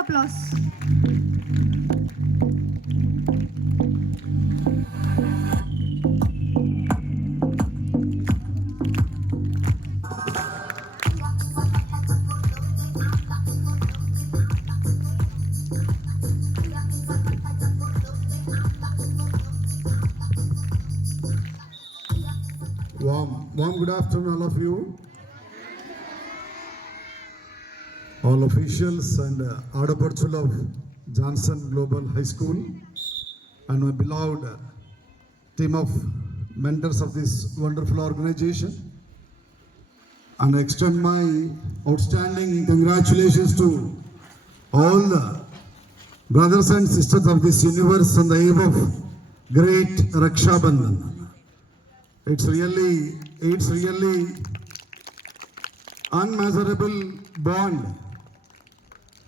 applause. Warm good afternoon, all of you. All officials and Adaparchul of Johnson Global High School and my beloved team of mentors of this wonderful organization. And I extend my outstanding congratulations to all the brothers and sisters of this universe on the eve of great Raksha Bandhan. It's really unmeasurable bond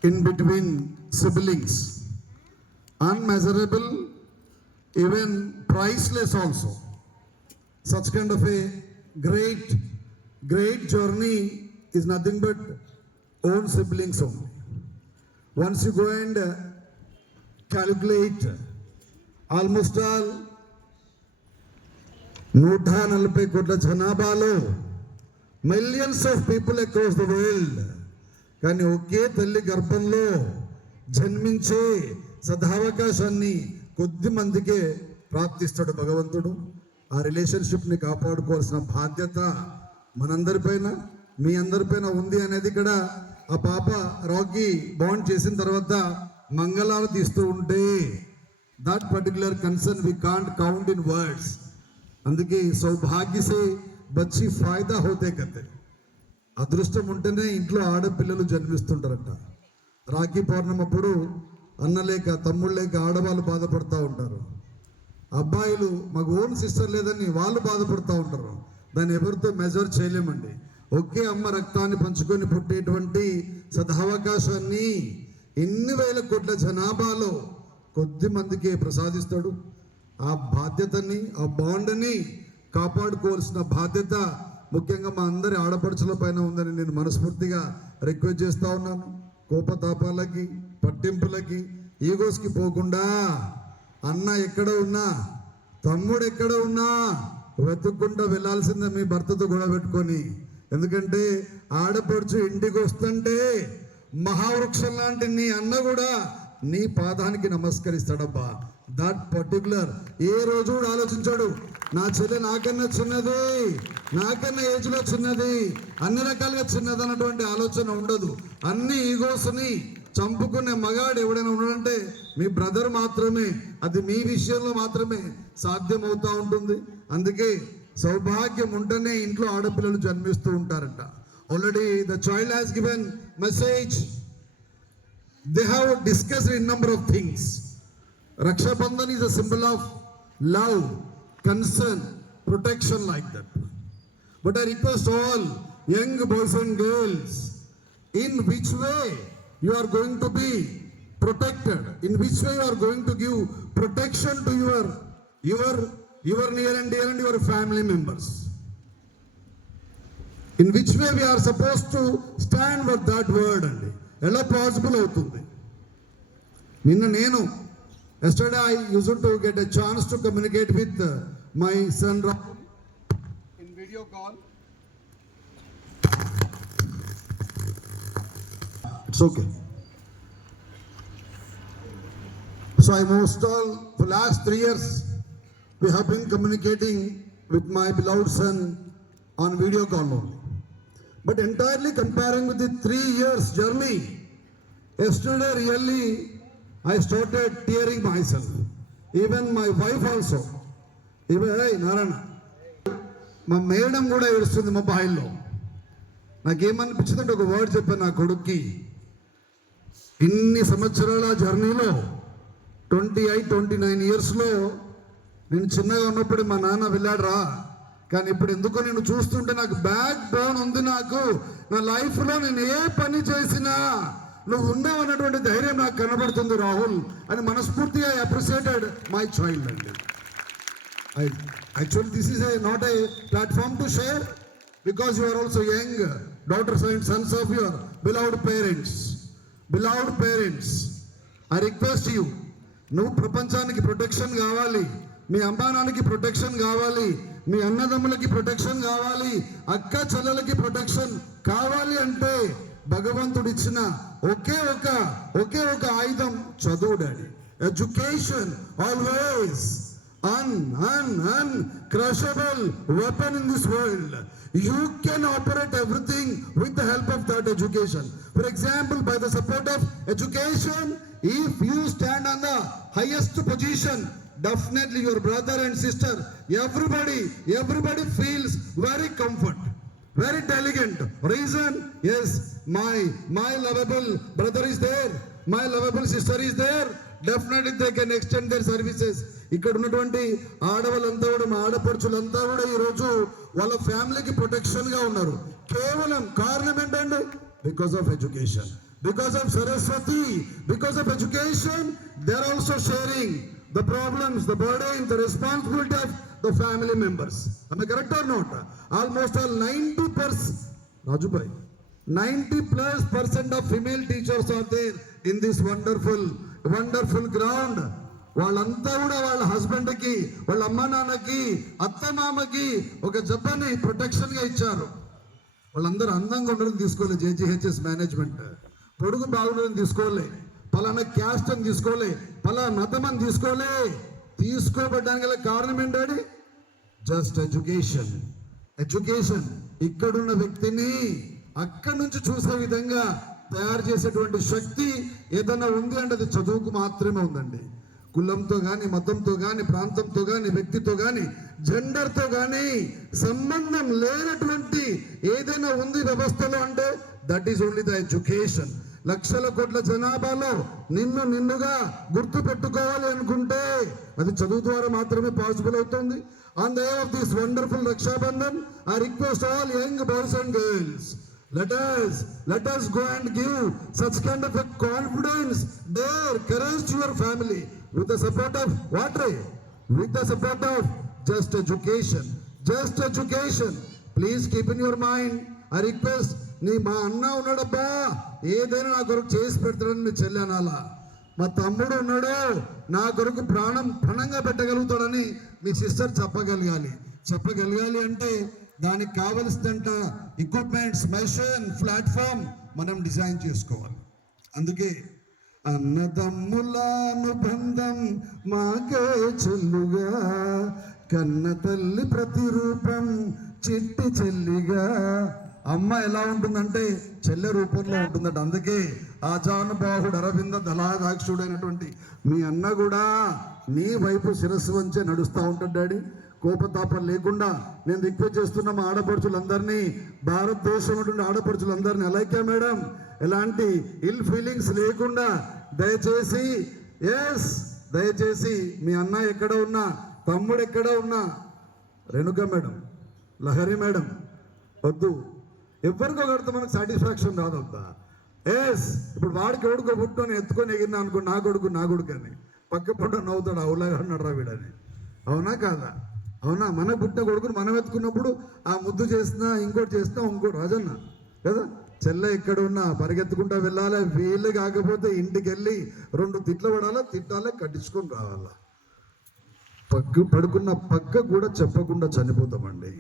in between siblings. Unmeasurable, even priceless also. Such kind of a great journey is nothing but own siblings only. Once you go and calculate almost all 140 కోట్ల జనాభాలో millions of people across the world, కానీ ఒకే తల్లి గర్భంలో జన్మించే సదావకాశాన్ని కొద్ది మందికే ప్రాప్తిస్తాడు భగవంతుడు. ఆ రిలేషన్షిప్ని కాపాడుకోవాల్సిన బాధ్యత మనందరిపైన, మీ అందరిపైన ఉంది అనేది ఇక్కడ ఆ పాప రాకీ బాండ్ చేసిన తర్వాత మంగళాలు తీస్తూ ఉంటే that particular concern we can't count in words. అందుకే సౌభాగ్య సే బచ్చి ఫాయిదా హోతే కతే. అదృష్టం ఉంటేనే ఇంట్లో ఆడపిల్లలు జన్మిస్తుంటారట. రాఖీ పౌర్ణమి అప్పుడు అన్న లేక తమ్ముళ్ళు లేక ఆడవాళ్ళు బాధపడుతూ ఉంటారు. అబ్బాయిలు మాకు ఓన్ సిస్టర్ లేదని వాళ్ళు బాధపడుతూ ఉంటారు. దాన్ని ఎవరితో మెజర్ చేయలేమండి. ఒకే అమ్మ రక్తాన్ని పంచుకొని పుట్టేటువంటి సదవకాశాన్ని ఎన్ని వేల కోట్ల జనాభాలో కొద్ది మందికి ప్రసాదిస్తాడు. ఆ బాధ్యతని, ఆ బాండ్ని కాపాడుకోవాల్సిన బాధ్యత ముఖ్యంగా మా అందరి ఆడపడుచుల పైన ఉందని నేను మనస్ఫూర్తిగా రిక్వెస్ట్ చేస్తూ ఉన్నాను. కోపతాపాలకి, పట్టింపులకి, ఈగోస్కి పోకుండా అన్న ఎక్కడ ఉన్నా, తమ్ముడు ఎక్కడ ఉన్నా వెతుక్కుంటూ వెళ్ళాల్సిందే మీ భర్తతో గొడవ పెట్టుకొని. ఎందుకంటే ఆడపడుచు ఇంటికి వస్తుంటే మహావృక్షం లాంటి నీ అన్న కూడా నీ పాదానికి నమస్కరిస్తాడబ్బా. దట్ పర్టికులర్ ఏ రోజు కూడా ఆలోచించాడు నా చెల్లె నాకన్నా చిన్నది, నాకన్నా ఏజ్లో చిన్నది, అన్ని రకాలుగా చిన్నది అన్నటువంటి ఆలోచన ఉండదు. అన్ని ఈగోస్ని చంపుకునే మగాడు ఎవడైనా ఉన్నాడంటే మీ బ్రదర్ మాత్రమే. అది మీ విషయంలో మాత్రమే సాధ్యమవుతూ ఉంటుంది. అందుకే సౌభాగ్యం ఉంటేనే ఇంట్లో ఆడపిల్లలు జన్మిస్తూ ఉంటారంట. Already the child has given message. They have discussed a number of things. Raksha Bandhan is a symbol of love, concern, protection like that. But I request all young boys and girls, in which way you are going to be protected, in which way you are going to give protection to your near and dear and your family members. In which way we are supposed to stand with that word and ఎలా possible అవుతుంది. నిన్న నేను yesterday I used to get a chance to communicate with my son Rahul in video call. It's okay. So I most all for last 3 years we have been communicating with my beloved son on video call only. But entirely comparing with the 3 years journey, yesterday really I started tearing myself. Even my wife also. Even hey Narana, మా madam కూడా ఏడుస్తుంది మొబైల్లో. నాకేమనిపించిందంటే ఒక word చెప్పాను నా కొడుక్కి. ఇన్ని సంవత్సరాల జర్నీలో 29 ఇయర్స్లో నేను చిన్నగా ఉన్నప్పుడు మా నాన్న వెళ్ళాడు రా, కానీ ఇప్పుడు ఎందుకో నేను చూస్తుంటే నాకు బ్యాక్ బోన్ ఉంది. నాకు నా లైఫ్లో నేను ఏ పని చేసినా నువ్వు ఉన్నావు అన్నటువంటి ధైర్యం నాకు కనబడుతుంది రాహుల్ అని మనస్ఫూర్తిగా ఐ అప్రిషియేటెడ్ మై చైల్డ్ అండి. Actually this is not a platform to share because you are also young daughters and sons of your beloved parents. Beloved parents, I request you, నువ్వు ప్రపంచానికి ప్రొటెక్షన్ కావాలి, మీ అమ్మా నాన్నకి ప్రొటెక్షన్ కావాలి, మీ అన్నదమ్ములకి protection కావాలి, అక్క చెల్లెలకి ప్రొటెక్షన్ కావాలి అంటే భగవంతుడు ఇచ్చిన ఒకే ఒక ఆయుధం చదువు daddy. Education always uncrushable weapon in this world. You can operate everything with the help of that education. For example, by the support of education, if you stand on the highest position, definitely your brother and sister, everybody feels very comfort, very elegant. Reason? Yes, my lovable brother is there, my lovable sister is there. Definitely they can extend their services. ఇక్కడ ఉన్నటువంటి ఆడవాళ్ళంతా కూడా, మా ఆడపడుచులంతా కూడా ఈరోజు వాళ్ళ ఫ్యామిలీకి protection గా ఉన్నారు. కేవలం కారణం ఏంటండి? Because of education, because of Saraswati, because of education they are also sharing the problems, the burden, the responsibility of the family members. Am I correct or not? Almost all 90%, Rajubhai, 90+% of female teachers are there in this wonderful ground. వాళ్ళంతా కూడా వాళ్ళ హస్బెండ్కి, వాళ్ళ అమ్మ నాన్నకి, అత్త మామకి ఒక జబ్బని ప్రొటెక్షన్ గా ఇచ్చారు. వాళ్ళందరూ అందంగా ఉండడం తీసుకోలే, జేజీహెచ్ఎస్ మేనేజ్మెంట్ పొడుగు బాగుండడం తీసుకోలే, పలానా క్యాస్ట్ అని తీసుకోలే, పలానా మతం అని తీసుకోబడ్డానికి గల కారణం ఏంటంటే జస్ట్ ఎడ్యుకేషన్. ఇక్కడున్న వ్యక్తిని అక్కడి నుంచి చూసే విధంగా తయారు చేసేటువంటి శక్తి ఏదైనా ఉంది అంటే అది చదువుకు మాత్రమే ఉందండి. కులంతో కానీ, మతంతో కానీ, ప్రాంతంతో కానీ, వ్యక్తితో కానీ, జెండర్తో కానీ సంబంధం లేనటువంటి ఏదైనా ఉంది వ్యవస్థలో అంటే that is only the education. లక్షల కోట్ల జనాభాలో నిన్నుగా గుర్తు పెట్టుకోవాలి అనుకుంటే అది చదువు ద్వారా మాత్రమే పాసిబుల్ అవుతుంది. On the day of this wonderful Rakshabandhan, I request all young boys and girls, let us go and give such kind of a confidence, dare, courage to your family with the support of what? With the support of just education. Please keep in your mind, I request, నీ మా అన్న ఉన్నాడబ్బా ఏదైనా నా కొరకు చేసి పెడతాడని మీ చెల్లి అనాలా, మా తమ్ముడు ఉన్నాడు నా కొరకు ప్రాణంగా పెట్టగలుగుతాడని మీ సిస్టర్ చెప్పగలగాలి అంటే దానికి కావలసినంత ఎక్విప్మెంట్స్, మెషిన్, ప్లాట్ఫామ్ మనం డిజైన్ చేసుకోవాలి. అందుకే అన్నదమ్ముల అనుబంధం మాకే చెల్లుగా, కన్న తల్లి ప్రతిరూపం చిట్టి చెల్లిగా. అమ్మ ఎలా ఉంటుందంటే చెల్లె రూపంలో ఉంటుందట. అందుకే ఆజానుబాహుడు అరవింద దళాదాక్షుడైనటువంటి మీ అన్న కూడా నీ వైపు శిరస్సు వంచే నడుస్తూ ఉంటాడు డాడీ. కోపతాపం లేకుండా నేను రిక్వెస్ట్ చేస్తున్న మా ఆడపడుచులందరినీ, భారతదేశంలో ఆడపడుచులందరినీ, అలాగే మేడం, ఎలాంటి ఇల్ ఫీలింగ్స్ లేకుండా దయచేసి మీ అన్న ఎక్కడ ఉన్నా, తమ్ముడు ఎక్కడ ఉన్నా, రేణుక మేడం, లహరి మేడం వద్దు, ఎవరికొకరితో మనకు సాటిస్ఫాక్షన్ రాదబ్బా. ఇప్పుడు వాడికి ఎవడికో పుట్టుకొని ఎత్తుకొని ఎగిరినా అనుకో, నా కొడుకు అని పక్క పొట్ట నవ్వుతాడు, అవులాగా అన్నాడు రా వీడని. అవునా కాదా? అవునా? మన పుట్టిన కొడుకుని మనం ఎత్తుకున్నప్పుడు ఆ ముద్దు చేసినా, ఇంకోటి రాజన్న కదా, చెల్లె ఎక్కడ ఉన్నా పరిగెత్తుకుంటా వెళ్ళాలి. వీళ్ళు కాకపోతే ఇంటికి వెళ్ళి 2 తిట్లు తిట్టాలి, కట్టించుకొని రావాలా. పడుకున్న పక్క కూడా చెప్పకుండా చనిపోతామండి.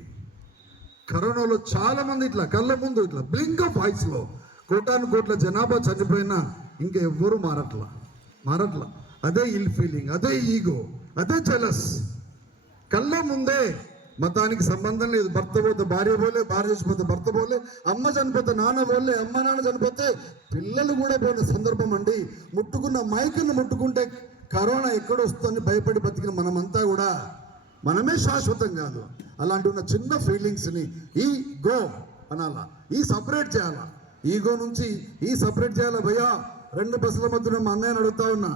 కరోనాలో చాలా మంది ఇట్లా కళ్ళ ముందు ఇట్లా బ్లింక్ ఆఫ్ ఐస్ లో కోట్ల జనాభా చనిపోయినా ఇంకా ఎవ్వరూ మారట్లా. అదే ఇల్ ఫీలింగ్, అదే ఈగో, అదే జెలస్. కళ్ళ ముందే మతానికి సంబంధం లేదు. భర్త పోతే భార్య పోలే, భార్య చనిపోతే భర్త పోలే, అమ్మ చనిపోతే నాన్న పోలే, అమ్మ నాన్న చనిపోతే పిల్లలు కూడా పోయిన సందర్భం అండి. ముట్టుకున్న మైకును ముట్టుకుంటే కరోనా ఎక్కడొస్తుందని భయపడి బతికిన మనమంతా కూడా మనమే శాశ్వతం కాదు. అలాంటి ఉన్న చిన్న ఫీలింగ్స్ని ఈ గో అనాలా, ఈ సపరేట్ చేయాలా. ఈగో నుంచి ఈ సపరేట్ చేయాలా. భయ్యా 2 బస్సుల మధ్యన మా అన్నయ్యని అడుగుతా ఉన్నా,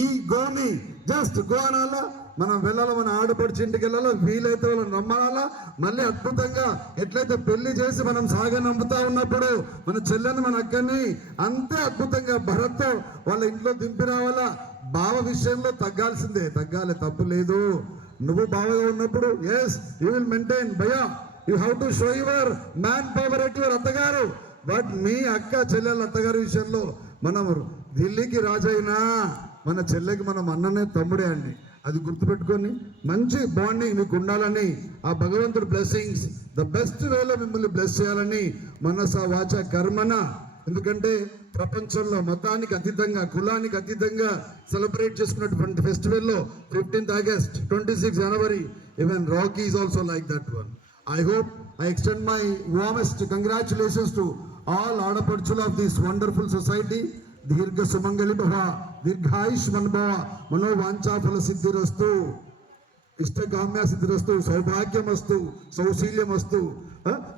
ఈ గోని జస్ట్ గో అనాలా. మనం వెళ్ళాలా, మన ఆడపడిచి ఇంటికి వెళ్ళాలా, వీలైతే వాళ్ళని నమ్మాలా. మళ్ళీ అద్భుతంగా ఎట్లయితే పెళ్లి చేసి మనం నమ్ముతా ఉన్నప్పుడు మన చెల్లెని, మన అక్కని అంతే అద్భుతంగా భరత్తో వాళ్ళ ఇంట్లో దింపి రావాలా. బావ విషయంలో తగ్గాలి, తప్పు లేదు. నువ్వు బావగా ఉన్నప్పుడు యూ విల్ మెయింటైన్ భయ్యా, you have to show your man power at your అత్తగారు. బట్ మీ అక్క చెల్లెళ్ళ అత్తగారి విషయంలో మనం ఢిల్లీకి రాజైనా మన చెల్లెకి మనం అన్ననే తమ్ముడే అండి. అది గుర్తుపెట్టుకొని మంచి బాండింగ్ మీకు ఉండాలని ఆ భగవంతుడి బ్లెస్సింగ్స్ ద బెస్ట్ వేలో మిమ్మల్ని బ్లెస్ చేయాలని మనస వాచ కర్మన. ఎందుకంటే ప్రపంచంలో మతానికి అతీతంగా కులానికి అతీతంగా సెలబ్రేట్ చేసుకున్నటువంటి ఫెస్టివల్లో 15th August, 26 January, even Rocky is also like that one. I hope I extend my warmest congratulations to all ఆడపడుచులు of this wonderful society. దీర్ఘ సుమంగళి భవ, దీర్ఘాయుష్మన్ భవ, మనోవాంఛాఫల సిద్ధిరస్తు, ఇష్టకామ్య సిద్ధిరస్తు, సౌభాగ్యమస్తు, సౌశీల్యమస్తు.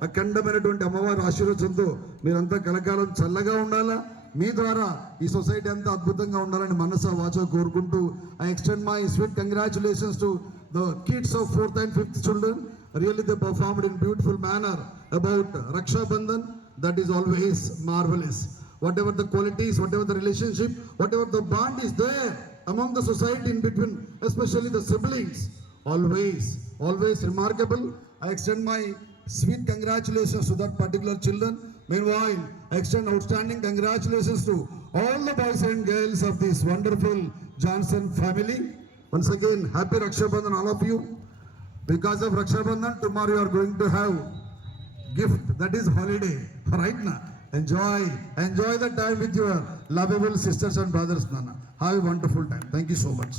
అఖండమైనటువంటి అమ్మవారి ఆశీర్వచనంతో మీరంతా కలకాలం చల్లగా ఉండాలా. మీ ద్వారా ఈ సొసైటీ అంతా అద్భుతంగా ఉండాలని మనస వాచ కోరుకుంటూ I extend my sweet congratulations to the kids of 4th and 5th children. Really they performed in beautiful manner about Raksha Bandhan. That is always marvelous. Whatever the qualities, whatever the relationship, whatever the bond is there among the society in between, especially the siblings, always remarkable. I extend my sweet congratulations to that particular children. Meanwhile, I extend outstanding congratulations to all the boys and girls of this wonderful Johnson family. Once again, happy Raksha Bandhan all of you. Because of Raksha Bandhan, tomorrow you are going to have gift, that is holiday, right now. Enjoy the time with your lovable sisters and brothers, Nana. Have a wonderful time. Thank you so much.